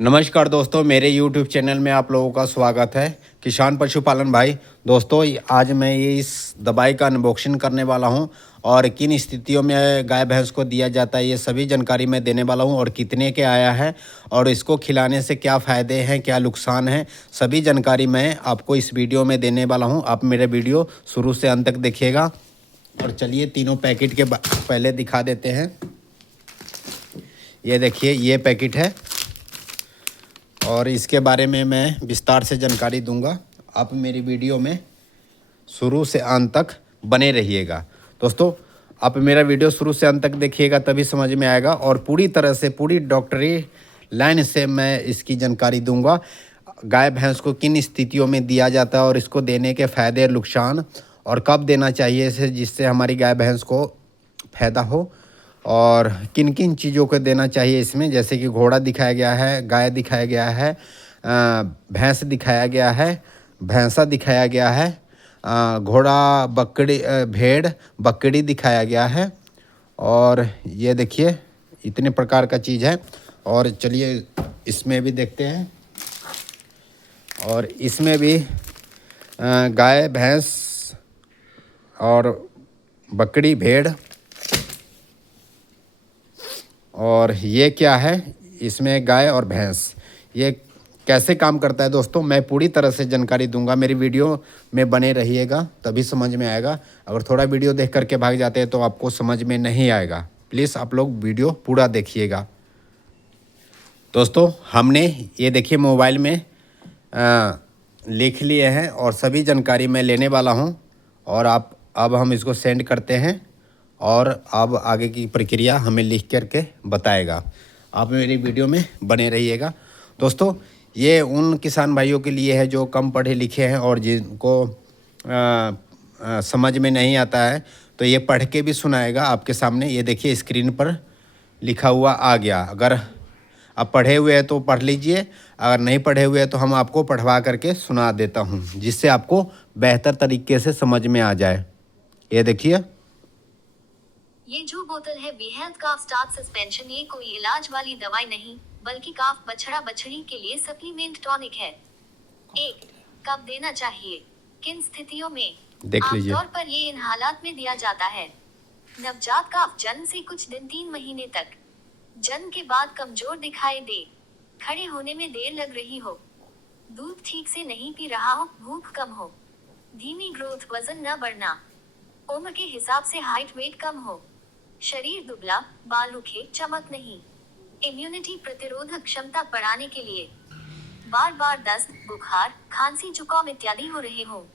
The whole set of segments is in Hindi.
नमस्कार दोस्तों, मेरे YouTube चैनल में आप लोगों का स्वागत है। किसान पशुपालन भाई दोस्तों, आज मैं ये इस दवाई का अनबॉक्सिंग करने वाला हूं और किन स्थितियों में गाय भैंस को दिया जाता है ये सभी जानकारी मैं देने वाला हूं और कितने के आया है और इसको खिलाने से क्या फ़ायदे हैं, क्या नुकसान है, सभी जानकारी मैं आपको इस वीडियो में देने वाला हूँ। आप मेरे वीडियो शुरू से अंत तक देखिएगा। और चलिए तीनों पैकेट के पहले दिखा देते हैं। ये देखिए, ये पैकेट है और इसके बारे में मैं विस्तार से जानकारी दूंगा। आप मेरी वीडियो में शुरू से अंत तक बने रहिएगा। दोस्तों, आप मेरा वीडियो शुरू से अंत तक देखिएगा, तभी समझ में आएगा और पूरी तरह से पूरी डॉक्टरी लाइन से मैं इसकी जानकारी दूंगा। गाय भैंस को किन स्थितियों में दिया जाता है और इसको देने के फ़ायदे नुकसान और कब देना चाहिए इसे, जिससे हमारी गाय भैंस को फ़ायदा हो, और किन किन चीज़ों को देना चाहिए इसमें, जैसे कि घोड़ा दिखाया गया है, गाय दिखाया गया है, भैंस दिखाया गया है, भैंसा दिखाया गया है, घोड़ा बकरी भेड़ बकरी दिखाया गया है। और ये देखिए इतने प्रकार का चीज़ है। और चलिए इसमें भी देखते हैं। और इसमें भी गाय भैंस और बकरी भेड़, और ये क्या है, इसमें गाय और भैंस ये कैसे काम करता है दोस्तों, मैं पूरी तरह से जानकारी दूंगा। मेरी वीडियो में बने रहिएगा, तभी समझ में आएगा। अगर थोड़ा वीडियो देख करके भाग जाते हैं तो आपको समझ में नहीं आएगा। प्लीज़ आप लोग वीडियो पूरा देखिएगा। दोस्तों, हमने ये देखिए मोबाइल में लिख लिए हैं और सभी जानकारी मैं लेने वाला हूँ। और अब हम इसको सेंड करते हैं और अब आगे की प्रक्रिया हमें लिख करके बताएगा। आप मेरी वीडियो में बने रहिएगा। दोस्तों, ये उन किसान भाइयों के लिए है जो कम पढ़े लिखे हैं और जिनको समझ में नहीं आता है, तो ये पढ़ के भी सुनाएगा आपके सामने। ये देखिए स्क्रीन पर लिखा हुआ आ गया। अगर आप पढ़े हुए हैं तो पढ़ लीजिए, अगर नहीं पढ़े हुए हैं तो हम आपको पढ़वा करके सुना देता हूँ, जिससे आपको बेहतर तरीके से समझ में आ जाए। ये देखिए, ये जो बोतल है वी-हेल्थ काफ स्टार्च सस्पेंशन, ये कोई इलाज वाली दवाई नहीं, बल्कि काफ बछड़ा बछड़ी के लिए सप्लीमेंट टॉनिक है। 1. कब देना चाहिए, किन स्थितियों में? देख लीजिए। आमतौर पर ये इन हालात में दिया जाता है: नवजात काफ जन्म से कुछ दिन 3 महीने तक, जन्म के बाद कमजोर दिखाई दे, खड़े होने में देर लग रही हो, दूध ठीक से नहीं पी रहा हो, भूख कम हो, धीमी ग्रोथ, वजन न बढ़ना, उम्र के हिसाब से हाइट वेट कम हो, शरीर दुबला, बाल रूखे, चमक नहीं, इम्यूनिटी प्रतिरोधक क्षमता बढ़ाने के लिए, बार बार दस्त, बुखार, खांसी, जुकाम इत्यादि हो रहे हो।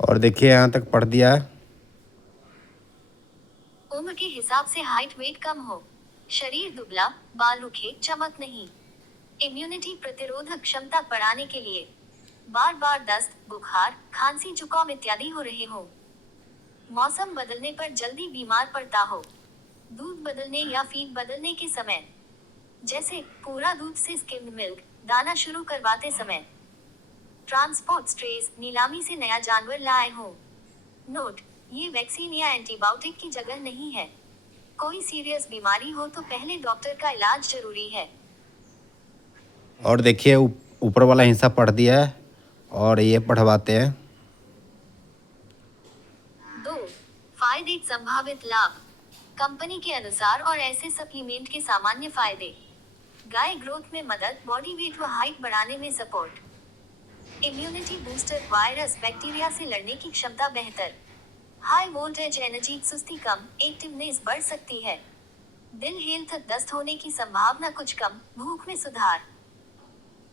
और देखिए यहाँ तक पढ़ दिया है। उम्र के हिसाब से हाइट वेट कम हो, शरीर दुबला, बाल रूखे, चमक नहीं, इम्यूनिटी प्रतिरोधक क्षमता बढ़ाने के लिए, बार बार दस्त, बुखार, खांसी, जुकाम इत्यादि हो रहे हो, मौसम बदलने पर जल्दी बीमार पड़ता हो, दूध बदलने या फीड बदलने के समय, जैसे पूरा दूध से स्किम्ड मिल्क, दाना शुरू करवाते समय, ट्रांसपोर्ट स्ट्रेस, नीलामी से नया जानवर लाए हो। नोट: ये वैक्सीन या एंटीबायोटिक की जगह नहीं है। कोई सीरियस बीमारी हो तो पहले डॉक्टर का इलाज जरूरी है। और देखिए ऊपर वाला हिस्सा पढ़ दिया है और ये पढ़वाते हैं। 2. फायदे, संभावित लाभ, कंपनी के अनुसार और ऐसे सप्लीमेंट के सामान्य फायदे: गाय ग्रोथ में मदद, बॉडी वेट व हाइट बढ़ाने में support, immunity booster, virus bacteria से लड़ने की क्षमता बेहतर, हाई वोल्टेज एनर्जी, सुस्ती कम, एक्टिवनेस बढ़ सकती है, दिल हेल्थ, दस्त होने की संभावना कुछ कम, भूख में सुधार।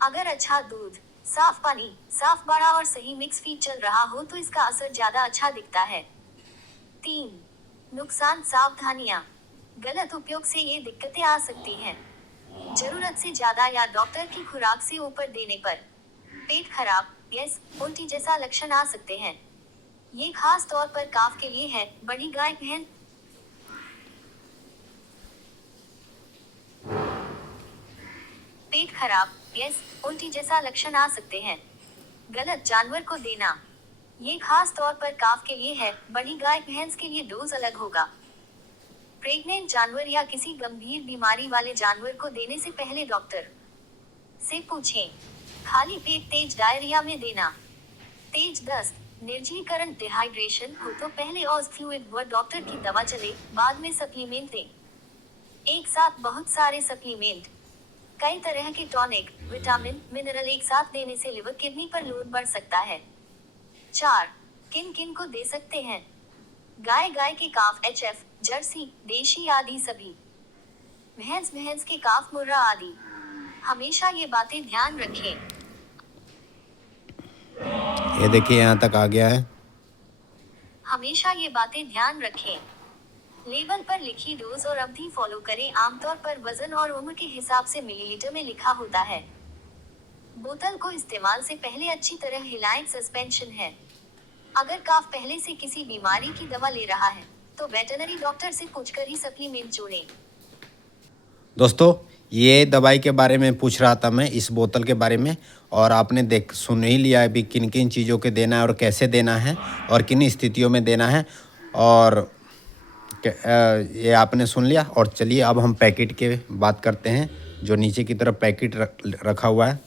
अगर अच्छा दूध, साफ पानी, साफ बाड़ा और सही मिक्स फीड चल रहा हो तो इसका असर ज्यादा अच्छा दिखता है। 3. नुकसान, सावधानियां, गलत उपयोग से ये दिक्कतें आ सकती हैं: जरूरत से ज्यादा या डॉक्टर की खुराक से ऊपर देने पर पेट खराब, गैस, उल्टी जैसा लक्षण आ सकते हैं। ये खास तौर पर काफ के लिए है, बड़ी गाय भैंस। पेट खराब, गैस, उल्टी जैसा लक्षण आ सकते हैं। गलत जानवर को देना, ये खास तौर पर काफ के लिए है, बड़ी गाय भैंस के लिए डोज अलग होगा। प्रेग्नेंट जानवर या किसी गंभीर बीमारी वाले जानवर को देने से पहले डॉक्टर से पूछें। खाली पेट तेज डायरिया में देना। तेज दस्त, निर्जलीकरण, डिहाइड्रेशन हो तो पहले ऑज फ्लूइड व डॉक्टर की दवा चले, बाद में सप्लीमेंट दें। एक साथ बहुत सारे सप्लीमेंट, कई तरह के टॉनिक, विटामिन, मिनरल एक साथ देने से लिवर किडनी पर लोड बढ़ सकता है। 4. किन किन को दे सकते हैं? गाय के काफ, HF, जर्सी, देशी आदि सभी। भैंस के काफ, मुर्रा आदि। हमेशा ये बातें ध्यान रखें। ये देखिए यहाँ तक आ गया है। हमेशा ये बातें ध्यान रखें। लेबल पर लिखी डोज और अवधि फॉलो करें। आमतौर पर वजन और उम्र के हिसाब से मिलीलीटर में लिखा होता है। बोतल को इस्तेमाल से पहले अच्छी तरह हिलाएं। सस्पेंशन है, अगर काफ पहले से किसी बीमारी की दवा ले रहा है तो वेटरनरी डॉक्टर से पूछकर ही सप्लीमेंट जोड़ें। दोस्तों, ये दवाई के बारे में पूछ रहा था मैं, इस बोतल के बारे में, और आपने सुन ही लिया अभी किन किन चीज़ों के देना है और कैसे देना है और किन स्थितियों में देना है, और ये आपने सुन लिया। और चलिए अब हम पैकेट के बात करते हैं। जो नीचे की तरफ पैकेट रखा हुआ है,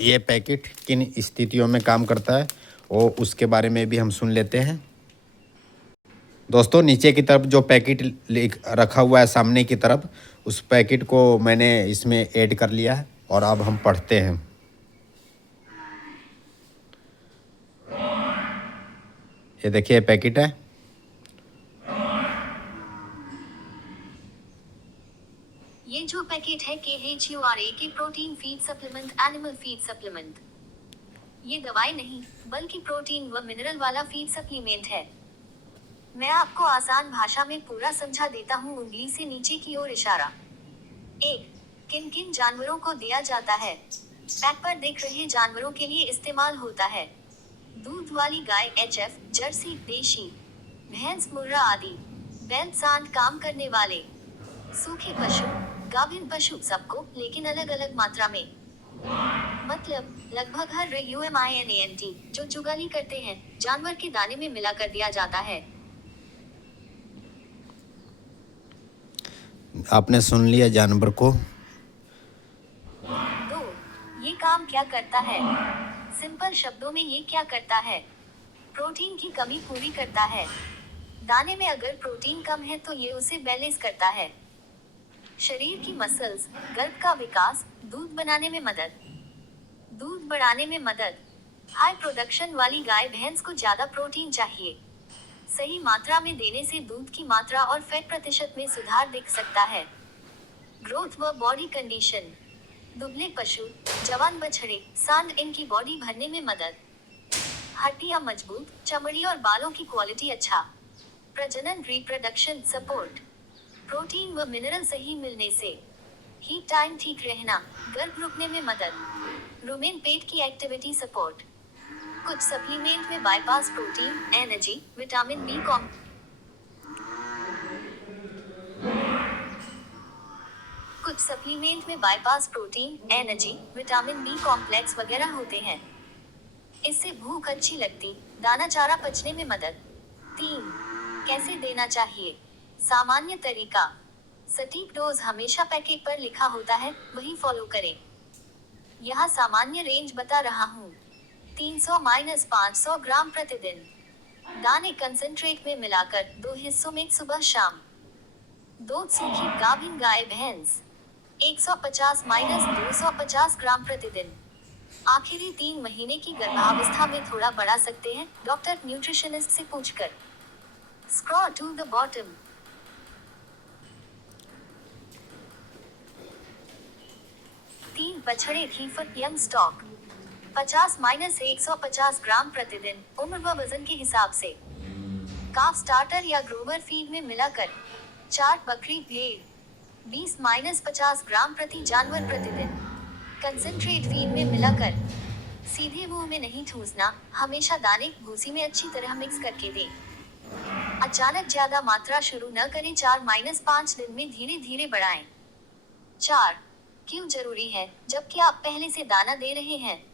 ये पैकेट किन स्थितियों में काम करता है वो उसके बारे में भी हम सुन लेते हैं। दोस्तों, नीचे की तरफ जो पैकेट रखा हुआ है सामने की तरफ, उस पैकेट को मैंने इसमें ऐड कर लिया है और अब हम पढ़ते हैं। ये देखिए पैकेट है। ये जो पैकेट है KHURA के protein feed supplement, animal feed supplement. ये दवाई नहीं बल्कि प्रोटीन व मिनरल वाला फीड सप्लीमेंट है। मैं आपको आसान भाषा में पूरा समझा देता हूँ। उंगली से नीचे की ओर इशारा। 1. किन किन जानवरों को दिया जाता है? पैक पर दिख रहे जानवरों के लिए इस्तेमाल होता है। दूध वाली गाय, HF, जर्सी, देशी, भैंस, मुर्रा आदि। बैल, सांड, काम करने वाले। सूखे पशु, गाभिन पशु, सबको, लेकिन अलग अलग मात्रा में। मतलब लगभग हर RUMINANT जो जुगाली करते हैं जानवर के दाने में मिला कर दिया जाता है। आपने सुन लिया जानवर को। 2. ये काम क्या करता है? सिंपल शब्दों में ये क्या करता है? प्रोटीन की कमी पूरी करता है। दाने में अगर प्रोटीन कम है तो ये उसे बैलेंस करता है। शरीर की मसल्स, गर्भ का विकास, दूध बनाने में मदद, दूध बढ़ाने में मदद। हाई प्रोडक्शन वाली गाय भैंस को ज्यादा प्रोटीन चाहिए। सही मात्रा में देने से दूध की मात्रा और फैट प्रतिशत में सुधार दिख सकता है। ग्रोथ व बॉडी कंडीशन, दुबले पशु, जवान बछड़े, सांड, इनकी बॉडी भरने में मदद। हड्डियां मजबूत, चमड़ी और बालों की क्वालिटी अच्छा। प्रजनन, रिप्रोडक्शन सपोर्ट। प्रोटीन व मिनरल सही मिलने से हीट टाइम ठीक रहना, गर्भ रुकने में मदद। रुमेन, पेट की एक्टिविटी सपोर्ट। कुछ सप्लीमेंट में bypass protein, energy, vitamin B कुछ सप्लीमेंट में bypass protein, energy, vitamin B complex वगैरह होते हैं। इससे भूख अच्छी लगती, दाना चारा पचने में मदद। 3. कैसे देना चाहिए? सामान्य तरीका, सटीक डोज हमेशा पैकेट पर लिखा होता है, वही फॉलो करें। यहाँ सामान्य रेंज बता रहा हूँ। 300-500 ग्राम प्रतिदिन। दाने कंसंट्रेट में मिलाकर 2 हिस्सों में सुबह शाम। दूध सूखी गाभिन गाय भैंस 150-250 ग्राम प्रतिदिन। आखिरी 3 महीने की गर्भावस्था में थोड़ा बढ़ा सकते हैं, डॉक्टर न्यूट्रिशनिस्ट से पूछकर। Scroll to the bottom. 3 बछड़े खीफर यंग स्टॉक 50-150 ग्राम प्रतिदिन, उम्र व वजन के हिसाब से। काफ स्टार्टर या ग्रोवर फीड में मिलाकर। 4 बकरी भेड़ 20-50 ग्राम प्रति जानवर प्रतिदिन, कंसंट्रेट फीड में मिलाकर। सीधे मुंह में नहीं ठूसना, हमेशा दाने भूसी में अच्छी तरह मिक्स करके दें। अचानक ज्यादा मात्रा शुरू न करें। 4-5 दिन में धीरे धीरे बढ़ाएं। 4. क्यों जरूरी है जबकि आप पहले से दाना दे रहे हैं?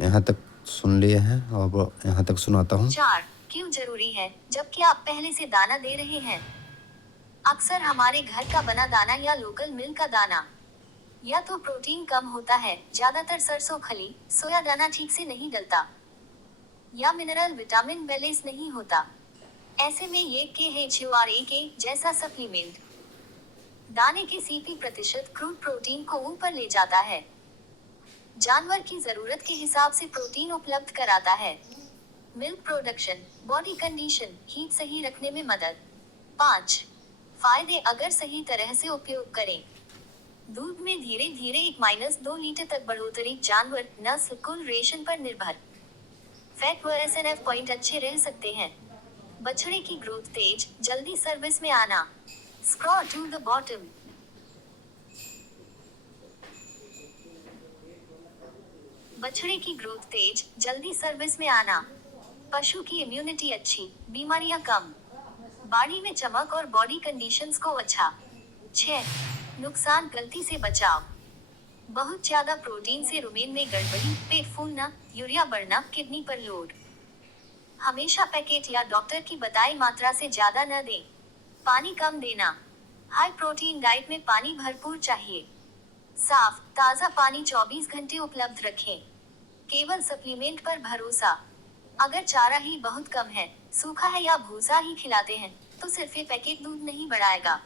यहाँ तक सुन लिए हैं और यहाँ तक सुनाता हूँ। 4. क्यों जरूरी है, जबकि आप पहले से दाना दे रहे हैं? अक्सर हमारे घर का बना दाना या लोकल मिल का दाना या तो प्रोटीन कम होता है, ज्यादातर सरसों खली, सोया दाना ठीक से नहीं डलता, या मिनरल विटामिन बैलेंस नहीं होता। ऐसे में ये KHURA जैसा सप्लीमेंट दाने के सीपी प्रतिशत क्रूड प्रोटीन को ऊपर ले जाता है, जानवर की जरूरत के हिसाब से प्रोटीन उपलब्ध कराता है। Milk production, body condition, heat सही रखने में मदद। 5 फायदे अगर सही तरह से उपयोग करें। दूध में धीरे धीरे 1-2 लीटर तक बढ़ोतरी, जानवर नस्ल कुल रेशन पर निर्भर। फैट व SNF पॉइंट अच्छे रह सकते हैं। बछड़े की ग्रोथ तेज, जल्दी सर्विस में आना। Scroll to the bottom. बछड़े की ग्रोथ तेज, जल्दी सर्विस में आना। पशु की इम्यूनिटी अच्छी, बीमारियां कम। बॉडी में चमक और बॉडी कंडीशंस को अच्छा। 6 नुकसान, गलती से बचाव। बहुत ज्यादा प्रोटीन से रुमेन में गड़बड़ी, पेट फूलना, यूरिया बढ़ना, किडनी पर लोड। हमेशा पैकेट या डॉक्टर की बताई मात्रा से ज्यादा न दें। पानी कम देना। हाई प्रोटीन डाइट में पानी भरपूर चाहिए। साफ ताज़ा पानी 24 घंटे उपलब्ध रखें। केवल सप्लीमेंट पर भरोसा। अगर चारा ही बहुत कम है, सूखा है या भूसा ही खिलाते हैं, तो सिर्फ ये पैकेट दूध नहीं बढ़ाएगा।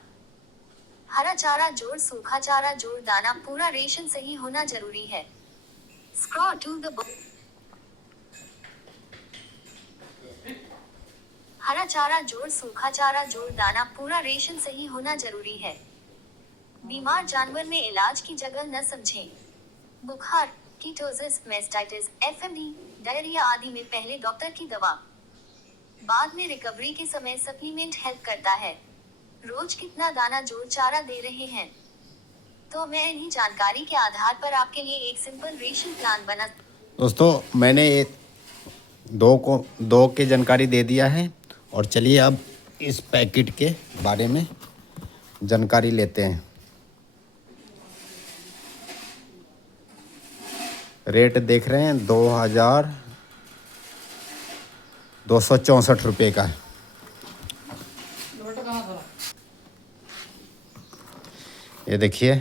हरा चारा जोड़, सूखा चारा जोड़, दाना पूरा रेशन सही होना जरूरी है। स्क्रॉल टू द हरा चारा जोड़, सूखा चारा जोड़, दाना पूरा रेशन सही होना जरूरी है। बीमार जानवर में इलाज की जगह न समझें। बुखार, कीटोसिस, मेस्टाइटिस, FMD, डायरिया आदि में पहले डॉक्टर की दवा, बाद में रिकवरी के समय सप्लीमेंट हेल्प करता है। रोज कितना दाना जोड़ चारा दे रहे हैं? तो मैं इन्हीं जानकारी के आधार पर आपके लिए एक सिंपल रेशन प्लान बना। दोस्तों मैंने दो के जानकारी दे दिया है, और चलिए अब इस पैकेट के बारे में जानकारी लेते हैं। रेट देख रहे हैं 2264 रुपये का है। ये देखिए,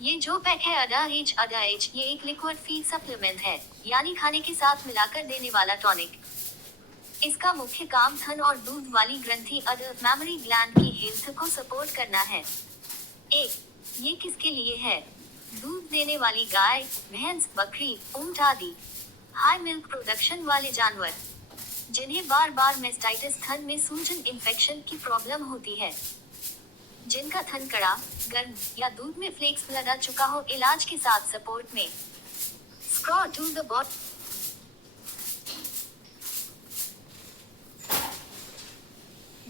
ये जो पैक है अडा एच, ये एक लिक्विड फीड सप्लीमेंट है, यानी खाने के साथ मिलाकर देने वाला टॉनिक। इसका मुख्य काम थन और दूध वाली ग्रंथि अडल्ट मैमरी ग्लैंड की हेल्थ को सपोर्ट करना है। ये किसके लिए है? दूध देने वाली गाय, भैंस, बकरी, ऊंट आदि हाई मिल्क प्रोडक्शन वाले जानवर, जिन्हें बार बार मेस्टाइटिस, थन में सूजन, इन्फेक्शन की प्रॉब्लम होती है, जिनका थन कड़ा, गर्म या दूध में फ्लेक्स लगा चुका हो, इलाज के साथ सपोर्ट में। Scroll to the bottom.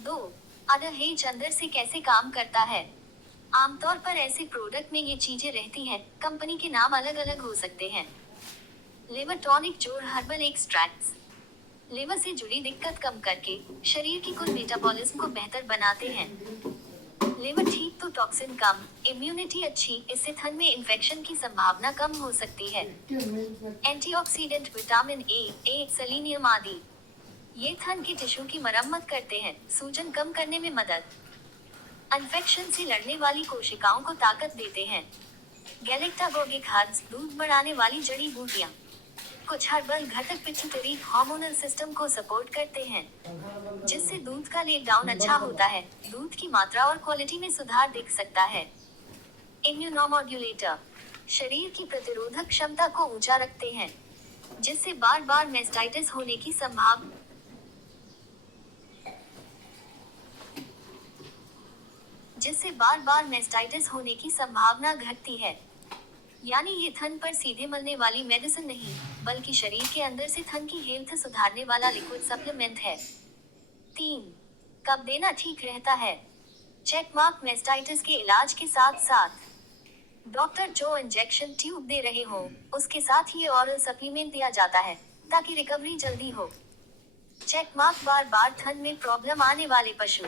2 अडहेज अंदर से कैसे काम करता है? आमतौर पर ऐसे प्रोडक्ट में ये चीजें रहती हैं, कंपनी के नाम अलग अलग हो सकते हैं। लिवर टॉनिक जोड़, हर्बल एक्सट्रैक्ट्स, लिवर से जुड़ी दिक्कत कम करके शरीर की कुल मेटाबॉलिज्म को बेहतर बनाते हैं। लिवर ठीक तो टॉक्सिन कम, इम्यूनिटी अच्छी, इससे थन में इन्फेक्शन की संभावना कम हो सकती है। एंटीऑक्सीडेंट, विटामिन ए, सेलेनियम आदि, ये थन के टिश्यू की मरम्मत करते हैं, सूजन कम करने में मदद, इन्फेक्शन से लड़ने वाली कोशिकाओं को ताकत देते हैं। गैलेक्टागोगिक हर्ब्स, दूध बढ़ाने वाली जड़ी बूटियां, कुछ हर्बल घटक पिट्यूटरी हार्मोनल सिस्टम को सपोर्ट करते हैं, जिससे दूध का लेट डाउन अच्छा होता है, दूध की मात्रा और क्वालिटी में सुधार दिख सकता है। इम्यूनोमॉड्यूलेटर, शरीर की प्रतिरोधक क्षमता को ऊंचा रखते हैं, जिससे बार बार मेस्टाइटिस होने की संभावना घटती है। यानी ये थन पर सीधे मलने वाली मेडिसिन नहीं, बल्कि शरीर के अंदर से थन की हेल्थ सुधारने वाला लिक्विड सप्लीमेंट है। 3 कब देना ठीक रहता है? चेक मार्क, मेस्टाइटिस के इलाज के साथ साथ डॉक्टर जो इंजेक्शन ट्यूब दे रहे हो, उसके साथ ये ऑरल सप्लीमेंट दिया जाता है, ताकि रिकवरी जल्दी हो। चेक मार्क बार बार थन में प्रॉब्लम आने वाले पशु,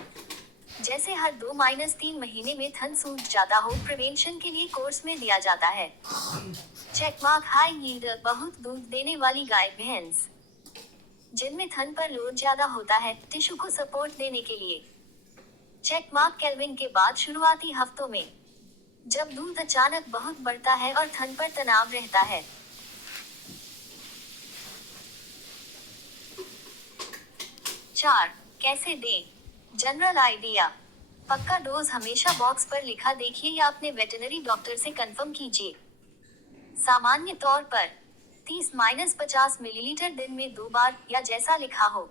जैसे हर 2-3 महीने में थन सूज जाता हो, प्रिवेंशन के लिए कोर्स में दिया जाता है। चेक मार्क हाई यील्डर, बहुत दूध देने वाली गाय भैंस जिनमें थन पर लोड ज्यादा होता है, टिश्यू को सपोर्ट देने के लिए। चेक मार्क कैल्विंग के बाद शुरुआती हफ्तों में, जब दूध अचानक बहुत बढ़ता है और थन पर तनाव रहता है। 4. कैसे दें? General idea. पक्का डोज हमेशा बॉक्स पर लिखा देखिए या अपने वेटरनरी डॉक्टर से कंफर्म कीजिए। सामान्य तौर पर 30-50 मिलीलीटर दिन में 2 बार, या जैसा लिखा हो।